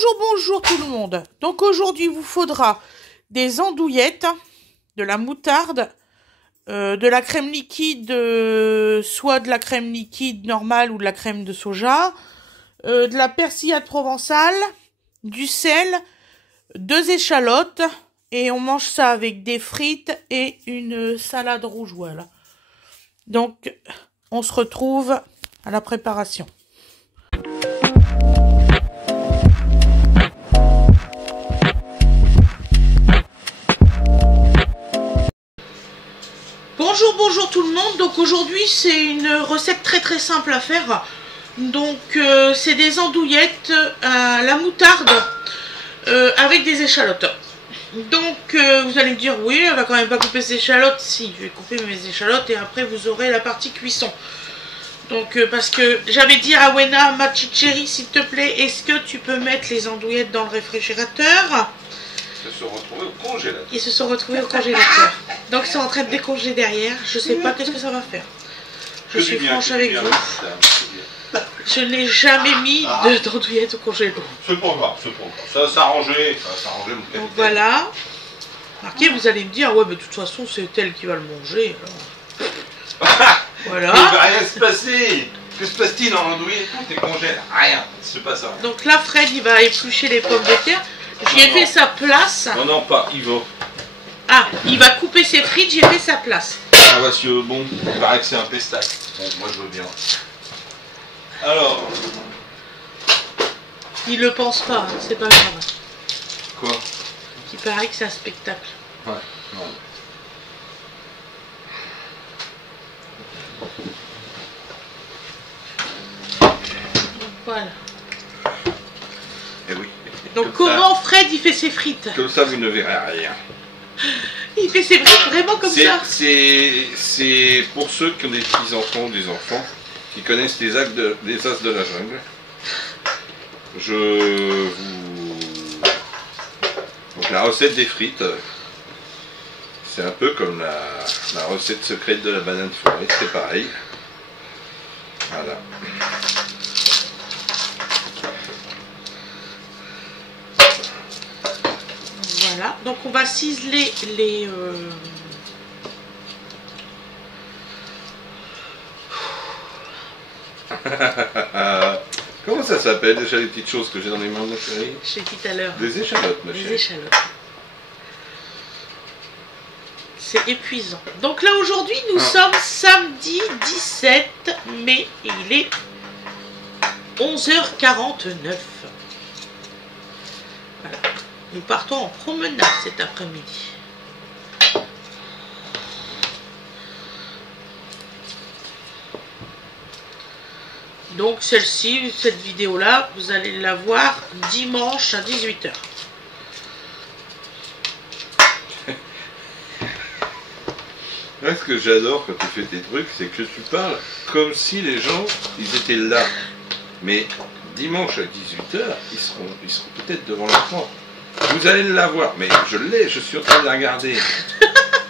Bonjour, bonjour tout le monde. Donc aujourd'hui, il vous faudra des andouillettes, de la moutarde, de la crème liquide, soit de la crème liquide normale ou de la crème de soja, de la persillade provençale, du sel, 2 échalotes, et on mange ça avec des frites et une salade rouge, voilà. Donc, on se retrouve à la préparation. Bonjour, bonjour tout le monde. Donc aujourd'hui c'est une recette très simple à faire. Donc c'est des andouillettes à la moutarde avec des échalotes. Donc vous allez me dire oui, elle va quand même pas couper ses échalotes. Si, je vais couper mes échalotes et après vous aurez la partie cuisson. Donc parce que j'avais dit à Wena, ma petite chérie, s'il te plaît, est-ce que tu peux mettre les andouillettes dans le réfrigérateur? Ils se sont retrouvés au congélateur. Ils se sont retrouvés au congélateur. Donc ils sont en train de décongeler derrière. Je sais pas qu'est-ce que ça va faire. Je suis franche avec vous. Je n'ai jamais mis d'andouillettes au congélateur. C'est pas grave, c'est pas grave. Ça va s'arranger, mon capitaine. Donc voilà. Marquez, vous allez me dire, ouais, mais de toute façon, c'est elle qui va le manger. Alors. Voilà. Il va rien se passer. Que se passe-t-il en andouillette? Tout est congèle. Rien. C'est pas ça. Donc là, Fred, il va éplucher les pommes de terre. J'y ai fait sa place. Non, non, pas Yvo. Ah, il va couper ses frites, j'ai fait sa place. Ah, parce que bon, il paraît que c'est un pestac. Bon, moi je veux bien. Alors. Il le pense pas, hein, c'est pas grave. Quoi? Il paraît que c'est un spectacle. Ouais, non. Donc voilà. Eh oui. Donc comment Fred il fait ses frites? Comme ça vous ne verrez rien. Il fait ses frites vraiment comme ça? C'est pour ceux qui ont des petits-enfants ou des enfants qui connaissent les as de la jungle. Donc la recette des frites, c'est un peu comme la recette secrète de la banane fourrée, c'est pareil. Voilà. Voilà, donc on va ciseler les... Comment ça s'appelle déjà les petites choses que j'ai dans les mains, ma chérie? Je l'ai dit tout à l'heure. Des échalotes, ma chérie. Des échalotes. C'est épuisant. Donc là aujourd'hui nous sommes samedi 17 mai et il est 11h49. Voilà. Nous partons en promenade cet après-midi. Donc celle-ci, cette vidéo-là, vous allez la voir dimanche à 18 h. Là, ce que j'adore quand tu fais tes trucs, c'est que tu parles comme si les gens, ils étaient là. Mais dimanche à 18 h, ils seront peut-être devant l'écran. Vous allez la voir, mais je suis en train de la regarder.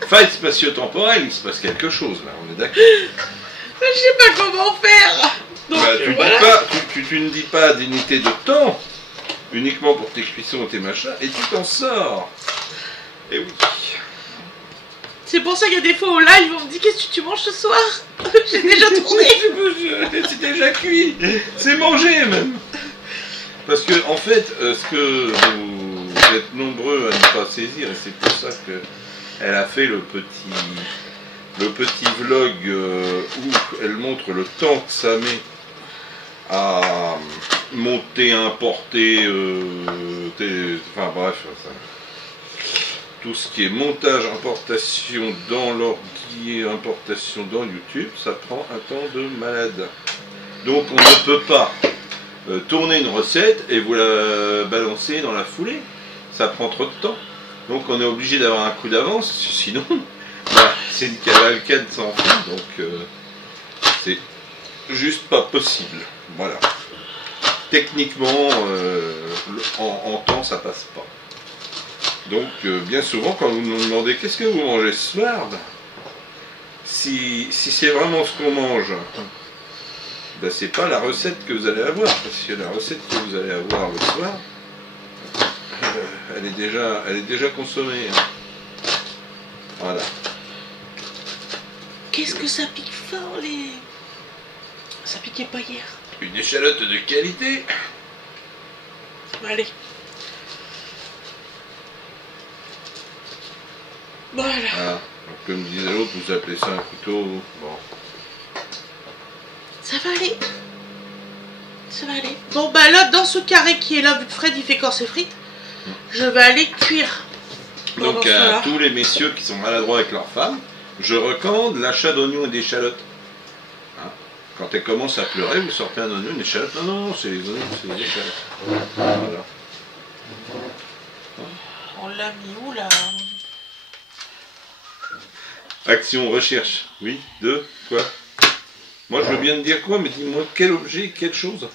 Faille spatio-temporelle, il se passe quelque chose là, on est d'accord. Je sais pas comment faire. Donc, bah, voilà. tu ne dis pas d'unité de temps, uniquement pour tes cuissons et tes machins, et tu t'en sors. Et oui. C'est pour ça qu'il y a des fois au live, on me dit qu'est-ce que tu manges ce soir? J'ai déjà tourné. C'est déjà cuit. C'est mangé même. Parce que en fait, ce que vous êtes nombreux à ne pas saisir, et c'est pour ça qu'elle a fait le petit vlog où elle montre le temps que ça met à monter, importer, enfin bref, tout ce qui est montage, importation dans l'ordi, importation dans YouTube, ça prend un temps de malade. Donc on ne peut pas tourner une recette et vous la balancer dans la foulée. Ça prend trop de temps. Donc on est obligé d'avoir un coup d'avance, sinon bah, c'est une cavalcade sans fin. Donc c'est juste pas possible. Voilà. Techniquement, en temps, ça passe pas. Donc bien souvent quand vous nous demandez qu'est-ce que vous mangez ce soir, ben, si c'est vraiment ce qu'on mange, ben, c'est pas la recette que vous allez avoir, parce que la recette que vous allez avoir le soir, elle est déjà consommée. Hein. Voilà. Qu'est-ce que ça pique fort, les... Ça piquait pas hier. Une échalote de qualité. Allez. Voilà. Ah, comme disait l'autre, vous appelez ça un couteau. Bon. Ça va aller. Ça va aller. Bon, bah là, dans ce carré qui est là, vu que Fred, il fait corps et frites, je vais aller cuire. Donc, à tous les messieurs qui sont maladroits avec leurs femmes, je recommande l'achat d'oignons et d'échalotes. Hein? Quand elles commencent à pleurer, vous sortez un oignon, une échalote. Non, non, c'est les oignons, c'est les échalotes. Voilà. On l'a mis où, là? Action, recherche. Oui, deux, quoi? Moi, je veux bien te dire quoi, mais dis-moi quel objet, quelle chose?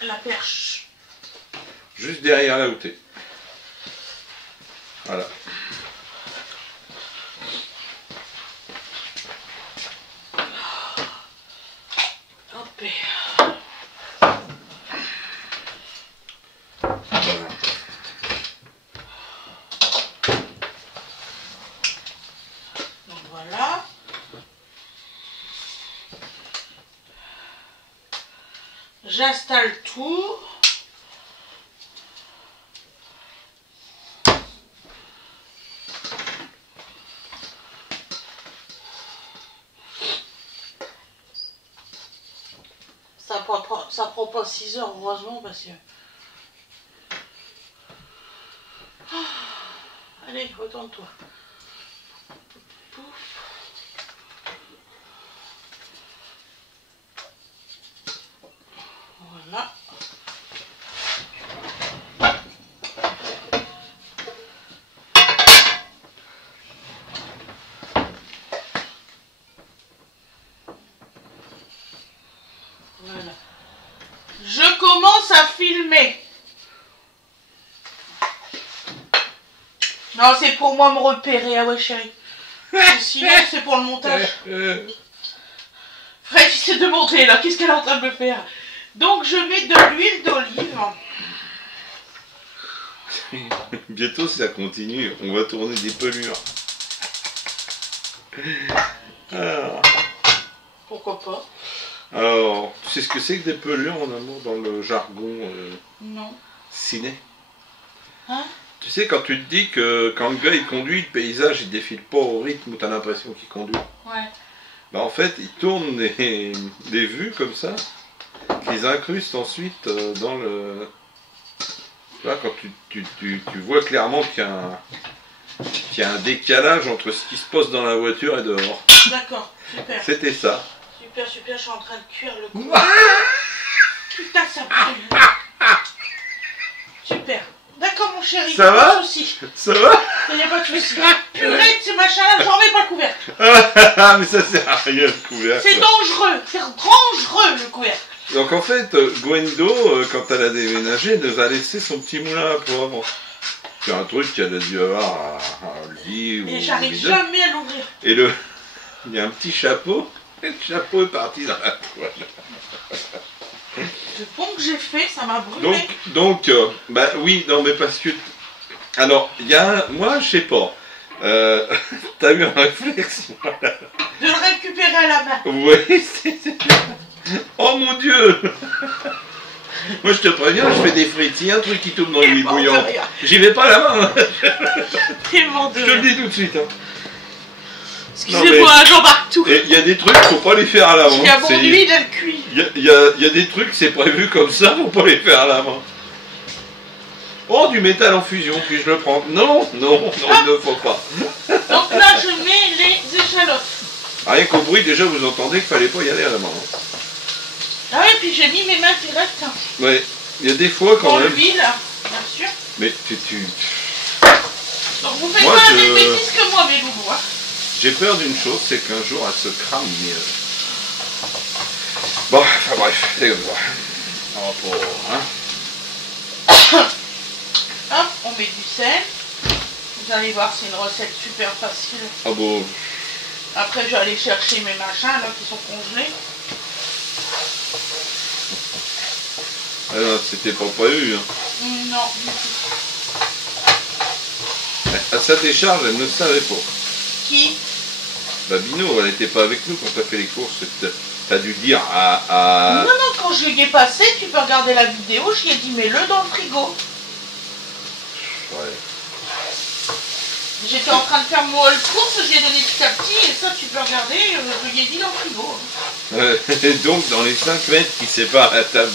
La perche. Juste derrière là où t'es. Voilà. Hop. Voilà. Donc voilà. J'installe tout. Ça prend pas 6 heures, heureusement, parce que... Ah, allez, retourne-toi. Pouf. Voilà. Voilà. Je commence à filmer. Non, c'est pour moi me repérer. Ah ouais, chérie. Sinon, c'est pour le montage. Fred, il s'est demandé là. Qu'est-ce qu'elle est en train de me faire? Donc, je mets de l'huile d'olive. Bientôt, si ça continue, on va tourner des pelures. Alors. Pourquoi pas? Alors, tu sais ce que c'est que des pelures en amour dans le jargon Non. ciné? Hein? Tu sais, quand tu te dis que quand le gars il conduit, le paysage il défile pas au rythme où tu as l'impression qu'il conduit. Ouais. Bah en fait, il tourne des vues comme ça, qu'ils incrustent ensuite dans le... Tu vois, quand tu vois clairement qu'il y a un décalage entre ce qui se passe dans la voiture et dehors. D'accord, super. C'était ça. Super, super, je suis en train de cuire le coup. Putain, ça brûle. Super. D'accord, mon chéri. Ça va? Pas de soucis. Ça va? Il n'y a pas de soucis. Purée de ces machins-là, j'en mets pas le couvercle. Ah, mais ça sert à rien le couvercle. C'est dangereux. C'est dangereux le couvercle. Donc en fait, Gwendo, quand elle a déménagé, elle nous a laissé son petit moulin à poivre. C'est un truc qu'elle a dû avoir à Aldi ou... Et j'arrive jamais à l'ouvrir. Et il y a un petit chapeau. Et le chapeau est parti dans la poêle. Le pont que j'ai fait, ça m'a brûlé. Donc, bah oui, non mais parce que... Alors, il y a un... Moi, je sais pas. T'as eu un réflexe, voilà. De le récupérer à la main. Oui, c'est... Oh mon Dieu! Moi je te préviens, je fais des frites, il y a un truc qui tourne dans l'huile bouillante. J'y vais pas à la main. Tellement de... Je te le dis tout de suite. Hein. Excusez-moi, j'embarque tout. Il y a des trucs, faut pas les faire à la main. Il y a mon huile, elle cuit. Il y a des trucs, c'est prévu comme ça, faut pas les faire à la main. Oh, du métal en fusion, puis-je le prendre? Non, non, non, il ne faut pas. Donc là, je mets les échalotes. Rien qu'au bruit, déjà, vous entendez qu'il fallait pas y aller à la main. Hein. Ah ouais, puis j'ai mis mes mains directes. Ouais, il y a des fois quand même... Dans l'huile, bien sûr. Mais Donc vous faites pas la même bêtise que moi, mes loulous. Hein. J'ai peur d'une chose, c'est qu'un jour, elle se crame, mais... Bon, enfin bref, c'est comme ça. On va pas... Hein. Hop, on met du sel. Vous allez voir, c'est une recette super facile. Ah bon. Après, je vais aller chercher mes machins, là, qui sont congelés. Ah non, c'était pas prévu. Hein. Non. À sa décharge, elle ne savait pas. Qui? Bah Bino, elle n'était pas avec nous quand t'as fait les courses. T'as dû dire à... Non, non, quand je l'ai passé, tu peux regarder la vidéo, je lui ai dit mets-le dans le frigo. Ouais. J'étais en train de faire moi le course, j'ai donné petit à petit, et ça tu peux regarder, je lui ai dit dans le frigo. Et donc dans les 5 mètres qui séparent la table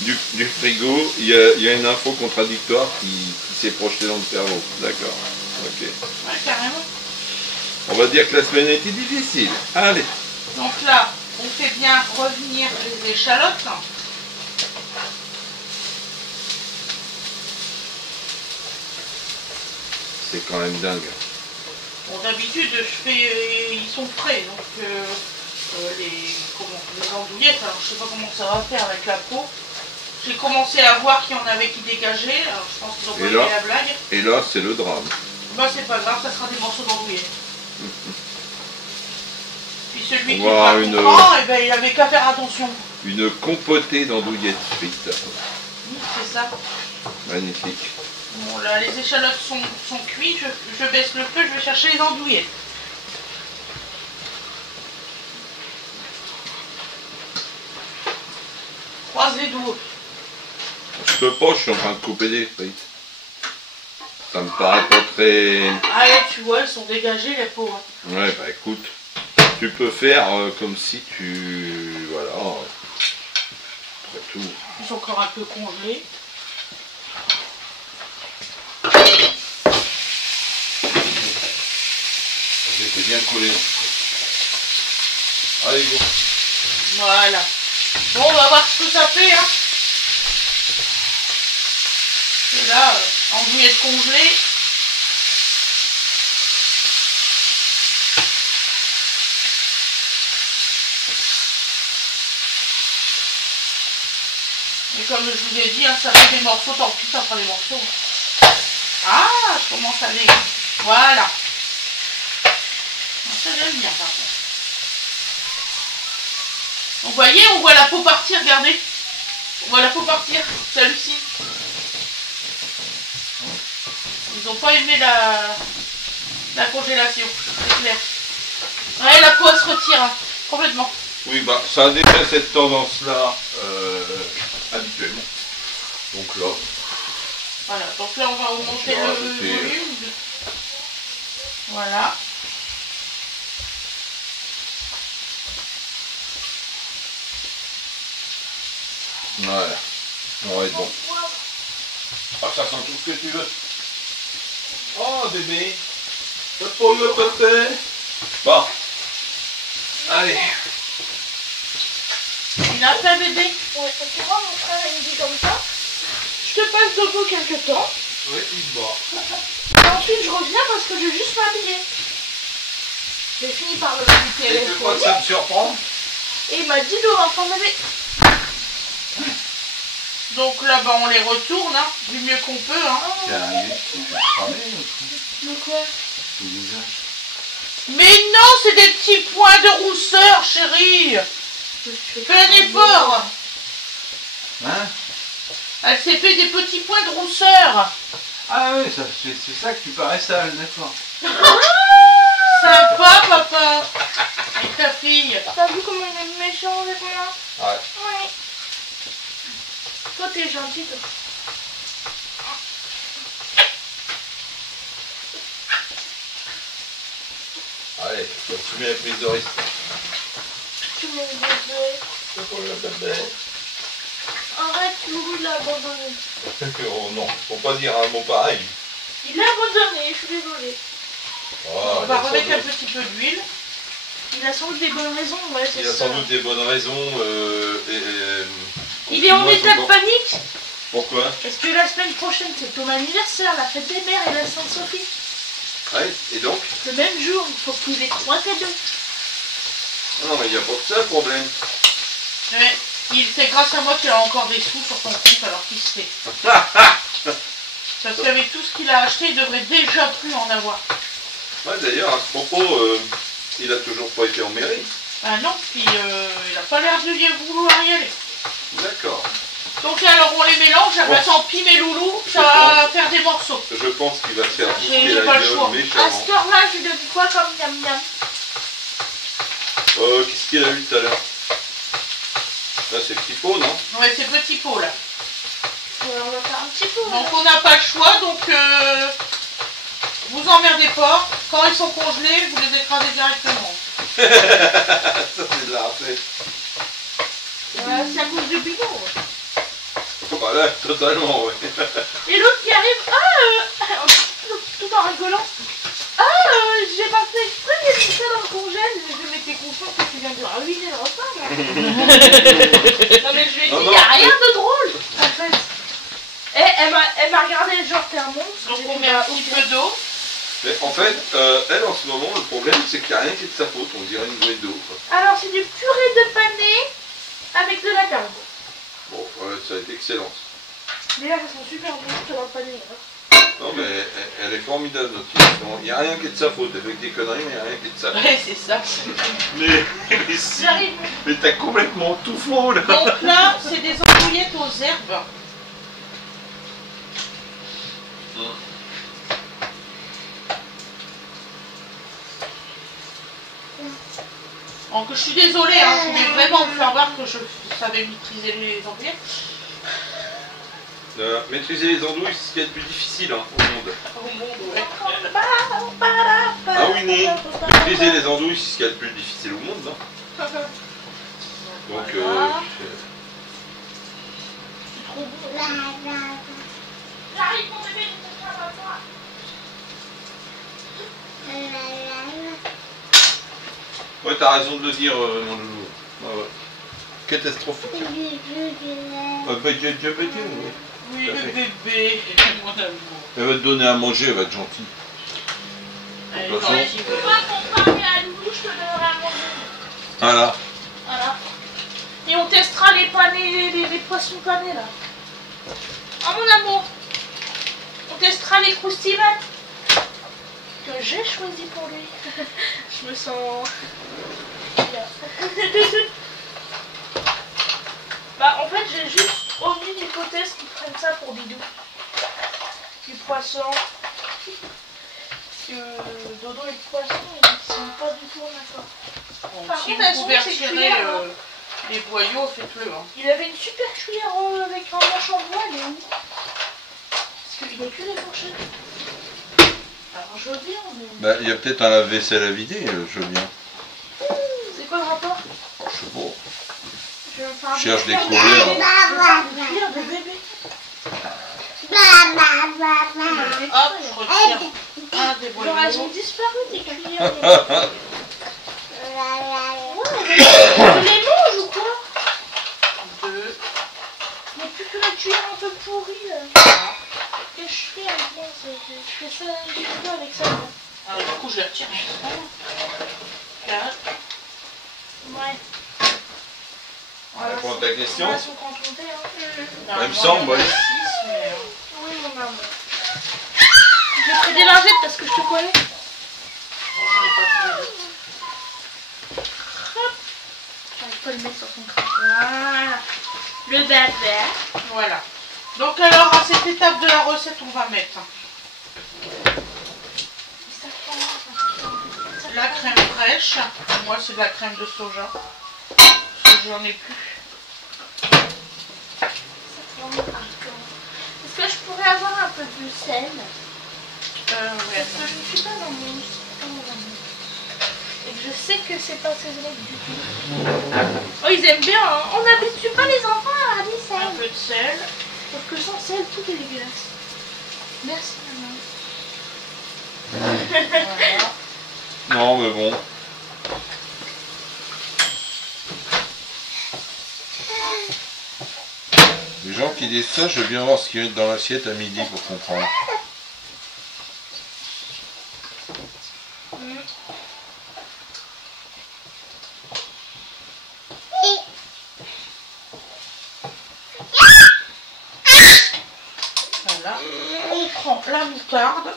du frigo, il y a une info contradictoire qui s'est projetée dans le cerveau. D'accord. Ok. Ouais, carrément. On va dire que la semaine a été difficile. Allez. Donc là, on fait bien revenir les échalotes. C'est quand même dingue. Bon, d'habitude, ils sont frais, donc les andouillettes, alors je sais pas comment ça va faire avec la peau. J'ai commencé à voir qu'il y en avait qui dégageaient, alors je pense qu'ils ont pas aimé la blague. Et là, c'est le drame. Bah c'est pas grave, ça sera des morceaux d'andouillettes. Puis celui qui Voilà, comprend, eh ben, il avait qu'à faire attention. Une compotée d'andouillettes frites. C'est ça. Magnifique. Bon là, les échalotes sont cuites, je baisse le feu, je vais chercher les andouillettes. Croise les doigts. Je peux pas, je suis en train de couper des frites. Ça me paraît pas très... Ah là, tu vois, elles sont dégagées les peaux. Hein. Ouais, bah écoute, tu peux faire comme si tu... Voilà. Après tout. Ils sont encore un peu congelés. J'étais bien collé. Allez, go. Voilà. Bon, on va voir ce que ça fait. Hein. Et là, andouillettes congelées. Et comme je vous ai dit, hein, ça fait des morceaux, tant pis, ça fera des morceaux. Ah, je commence à les... Voilà. Ça j'aime bien par contre. Donc vous voyez, on voit la peau partir, regardez. On voit la peau partir, ça hallucine. Ils n'ont pas aimé la congélation, c'est clair. Ouais, la peau elle se retire, hein, complètement. Oui, bah ça a déjà cette tendance-là habituellement. Donc là... Voilà, donc là on va augmenter le volume. Voilà. Ouais, on va être bon. Ah, ça sent tout ce que tu veux. Oh, bébé. Pas trop le pâté. Bon. Allez. Il a fait bébé. Ouais, parce que moi, mon frère, il me dit comme ça. Je te passe de l'eau quelque temps. Oui, il se bat. Et ensuite je reviens parce que je vais juste m'habiller. J'ai fini par le buter. Et tu crois que ça me surprend? Et il m'a dit de l'enfant bébé. Donc là, bah, on les retourne, hein, du mieux qu'on peut. Hein. C'est arrivé, tu fais cramer De quoi? le visage. Mais non, c'est des petits points de rousseur, chérie. Fais un effort. Hein? Elle s'est fait des petits points de rousseur. Ah oui, c'est ça que tu parais sale, d'accord. Sympa, papa. Avec ta fille. T'as vu comment il est méchant avec moi? Ouais. Oui. Toi, t'es gentil, toi. Allez, continue avec les oreilles. Tu m'as bébé. C'est pour le bébé. Arrête, Loulou, il a abandonné. Oh non, faut pas dire un mot pareil. Il a abandonné, je suis désolée. Oh, On va remettre un petit peu d'huile. Il a sans doute des bonnes raisons, ouais, c'est ça. il a sans doute des bonnes raisons. Il est en état de panique. Pourquoi? Parce que la semaine prochaine, c'est ton anniversaire, la fête des mères et la Sainte-Sophie. Ouais, et donc? Le même jour, il faut qu'il ait 3 cadeaux. Non, mais il n'y a pas que ça le problème. Ouais. C'est grâce à moi qu'il a encore des sous sur son compte alors qu'il se fait. Parce qu'avec tout ce qu'il a acheté, il devrait déjà plus en avoir. Ouais, d'ailleurs, à ce propos, il a toujours pas été en mairie. Ah non, puis il a pas l'air de vouloir y aller. D'accord. Donc alors on les mélange, bah tant pis mes loulous, ça va faire des morceaux. Je pense qu'il va se faire J'ai bouffer pas la le gueule choix. À méchamment. cette heure-là, je lui donne quoi comme miam miam? Qu'est-ce qu'il a eu tout à l'heure? Là c'est petit pot, non? Ouais, c'est petit pot là. On va faire un petit peu. Donc on n'a pas le choix, donc vous emmerdez pas. Quand ils sont congelés, vous les écrasez directement. Ça c'est de la recette. C'est à cause du bidon. Voilà, totalement, ouais. Et l'autre qui arrive, tout en rigolant. J'ai pas fait exprès, j'ai mis ça dans le congèle. Je m'étais consciente que tu viens de ruiner le repas, là. Non mais je lui ai dit, Non, il n'y a non, rien de drôle, en fait. Et elle m'a regardé genre t'es un monstre. Donc on met un petit peu d'eau. Mais en fait, elle en ce moment, le problème c'est qu'il n'y a rien qui est de sa faute, on dirait une bouée d'eau. Alors c'est du purée de pané avec de la viande. Bon, ouais, ça va être excellent. Déjà, elles sont super bonnes dans le panier. Non mais elle est formidable notre fille. Il n'y a rien qui est de sa faute, elle fait des conneries mais il n'y a rien qui est de sa faute. Ouais, c'est ça. Mais si, J'arrive. mais t'as complètement tout faux là. Donc là, c'est des andouillettes aux herbes. Donc je suis désolée, hein, je voulais vraiment vous faire voir que je savais maîtriser les andouillettes. Maîtriser les andouilles, c'est ce qui est le plus difficile hein, au monde. Au monde, ouais. Ah oui, non. Maîtriser les andouilles, c'est ce qui est le plus difficile au monde, non? Donc, Voilà. C'est trop bon. J'arrive, mon bébé, je te frappe à toi. ouais, t'as raison de le dire, mon loulou. Ouais, ouais. Catastrophique. Oui. Oui, Tout à le fait. bébé, mon amour. Elle va te donner à manger, elle va être gentille. Elle De toute est façon- gentille, Tu peux pas comparer à Loulou, je te donnerai à manger. Voilà. Voilà. Et on testera les panés, les poissons panés là. Oh mon amour. On testera les croustimates que j'ai choisi pour lui. Je me sens... bien. Bah en fait j'ai juste omis l'hypothèse qu'ils prennent ça pour Bidou. Du poisson. Parce que Dodo et le poisson ils sont pas du tout d'accord. Donc, Par si contre, elles vous ont pouvez ces retirer cuillères, les boyaux, faites-le. Hein. Il avait une super cuillère avec un manche en bois, elle est où? Parce qu'il n'y a que des fourchettes. Alors je veux bien, mais... Bah, il y a peut-être un lave-vaisselle à vider, je veux bien. C'est quoi le rapport? Oh, je sais pas. Je vais me faire Cherche des cuillères couverts. de bébé. Je vais faire des cuillères de bébé. Hop, je retire un des Genre elles ont boyaux. disparu tes cuillères. On les mange ou quoi? Deux. Il n'y a plus que la cuillère un peu pourrie là. Qu'est-ce que je fais avec moi? Je fais ça, je fais quoi avec ça là? Alors, du coup, je les retire. 4. Ouais. Répondre à ta question. Elles sont comptées, hein. Il me semble, ouais. 6, mais... Oui, mon amour. Je ferai des lingettes parce que je te connais. Bon, j'en ai pas tous les autres. J'arrive pas à le mettre sur son crâne. Voilà. Le bébé. Voilà. Donc alors, à cette étape de la recette, on va mettre la crème fraîche. Moi, c'est de la crème de soja. Parce que j'en ai plus. Est-ce que je pourrais avoir un peu de sel? Ouais, Parce que je ne suis pas dans mon et que je sais que c'est pas assaisonné du tout. Oh, ils aiment bien, hein. On n'habitue pas les enfants à avoir du un sel. peu de sel. Sauf que sans sel, tout est dégueulasse. Merci, maman. Voilà. Non, mais bon. Les gens qui disent ça, je veux bien voir ce qu'ils mettent dans l'assiette à midi pour comprendre. Voilà. On prend la moutarde.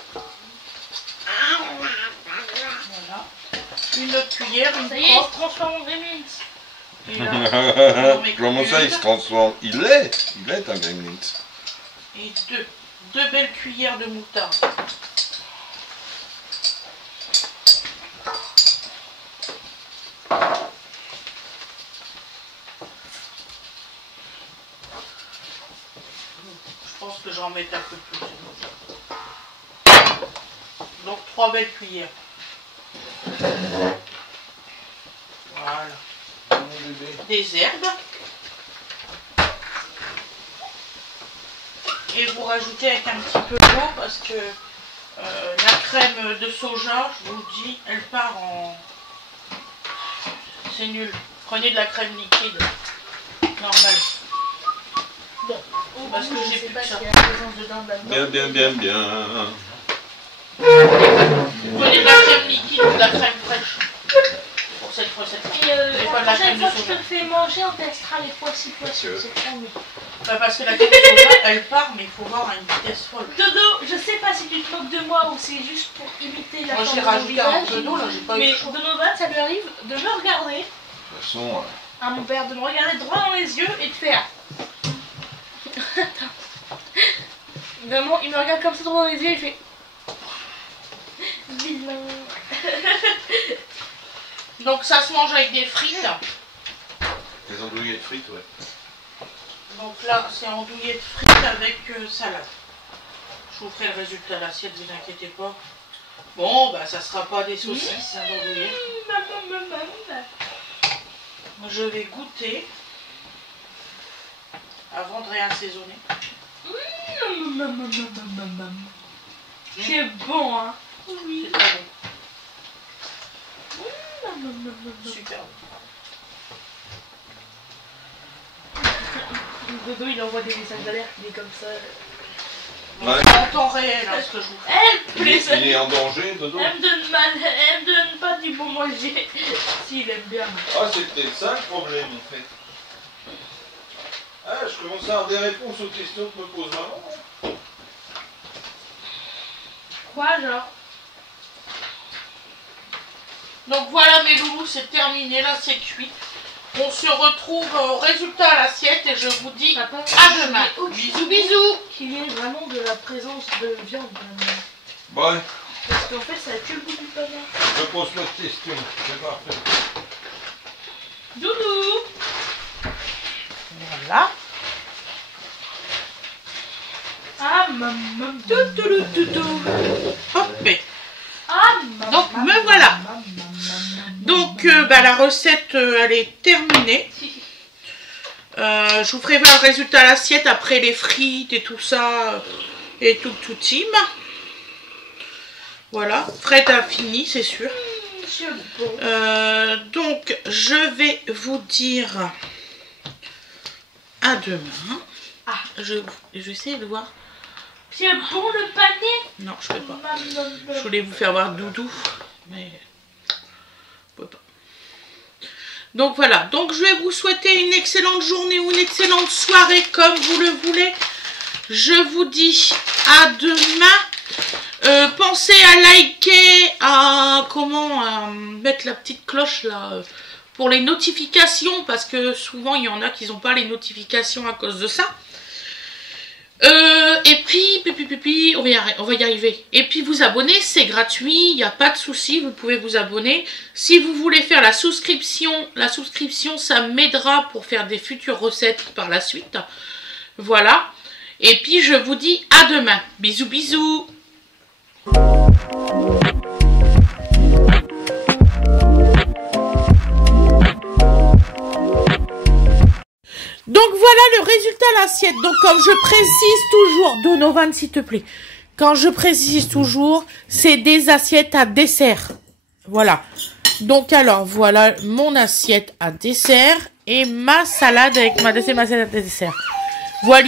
Voilà. Une autre cuillère, une Ça y est, propre. je transforme en gremlins. Et là, comment ça, il se transforme? Il est un gremlin. Et deux belles cuillères de moutarde. Je pense que j'en mette un peu plus. Donc 3 belles cuillères. Voilà. Des herbes. Et vous rajoutez avec un petit peu d'eau parce que la crème de soja, je vous le dis, elle part en... C'est nul. Prenez de la crème liquide. Normale. Bon. Parce que j'ai plus que ça. Bien. Prenez de la crème liquide ou de la crème fraîche. Pour cette recette-là. Et pas de la crème de fois que je soja. te fais manger, on testera les poissons. C'est trop mieux. Parce que la crème de soja, elle part, mais il faut voir à une vitesse folle. Dodo, je sais pas si tu te moques de moi ou c'est juste pour imiter la Moi, forme j'ai de mon rajouté un visage. peu d'eau, là, j'ai pas Mais eu chaud. Donovan, ça lui arrive de me regarder, De toute façon, à mon père, de me regarder droit dans les yeux et de faire. Vraiment, il me regarde comme ça droit dans les yeux et il fait. Vilain. Donc ça se mange avec des frites. les andouillettes frites, ouais. Donc là, c'est andouillé de frites avec salade. Je vous ferai le résultat de l'assiette, ne vous inquiétez pas. Bon, bah ça sera pas des saucisses, hein, d'andouillette. Je vais goûter avant de réassaisonner. C'est bon, hein. C'est très bon. Super bon. Dodo, il envoie des messages d'alerte, il est comme ça. Ouais. En temps réel, hein, ce que je vous fais. Il est en danger, Dodo? Elle me donne mal, elle me donne pas du bon manger. Si, il aime bien. Ah, c'est peut-être ça le problème, en fait. Ah, je commence à avoir des réponses aux questions que me pose maman. Quoi, genre? Donc voilà mes loulous, c'est terminé, là c'est cuit. On se retrouve au résultat à l'assiette et je vous dis Papa, à demain. Bisous bisous. Qu'il y ait vraiment de la présence de viande. Ouais, Parce qu'en fait, ça a que le goût du panard. je pose pas de questions, c'est parfait. Doudou! Voilà. Ah, maman. Hop. Ah, maman. Donc me voilà. Donc la recette elle est terminée. Je vous ferai voir le résultat à l'assiette après les frites et tout ça et tout team. Voilà, Fred a fini, c'est sûr. C'est bon. Donc je vais vous dire à demain. Ah, je vais essayer de voir. C'est bon le panier? Non, je ne peux pas. Je voulais vous faire voir Doudou, mais je peux pas. Donc voilà, donc je vais vous souhaiter une excellente journée ou une excellente soirée comme vous le voulez. Je vous dis à demain. Pensez à liker, à mettre la petite cloche là pour les notifications parce que souvent il y en a qui n'ont pas les notifications à cause de ça. Et puis, on va y arriver. Et puis vous abonner, c'est gratuit, il n'y a pas de souci, vous pouvez vous abonner. Si vous voulez faire la souscription, ça m'aidera pour faire des futures recettes par la suite. Voilà. Et puis je vous dis à demain. Bisous, bisous. Donc voilà le résultat à l'assiette. Donc comme je précise toujours, Donovan s'il te plaît, quand je précise toujours, c'est des assiettes à dessert. Voilà. Donc alors voilà mon assiette à dessert et ma salade avec ma salade à dessert. Voilà,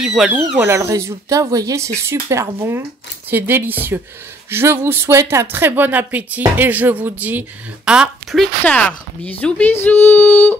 voilà le résultat. Vous voyez, c'est super bon, c'est délicieux. Je vous souhaite un très bon appétit et je vous dis à plus tard. Bisous, bisous.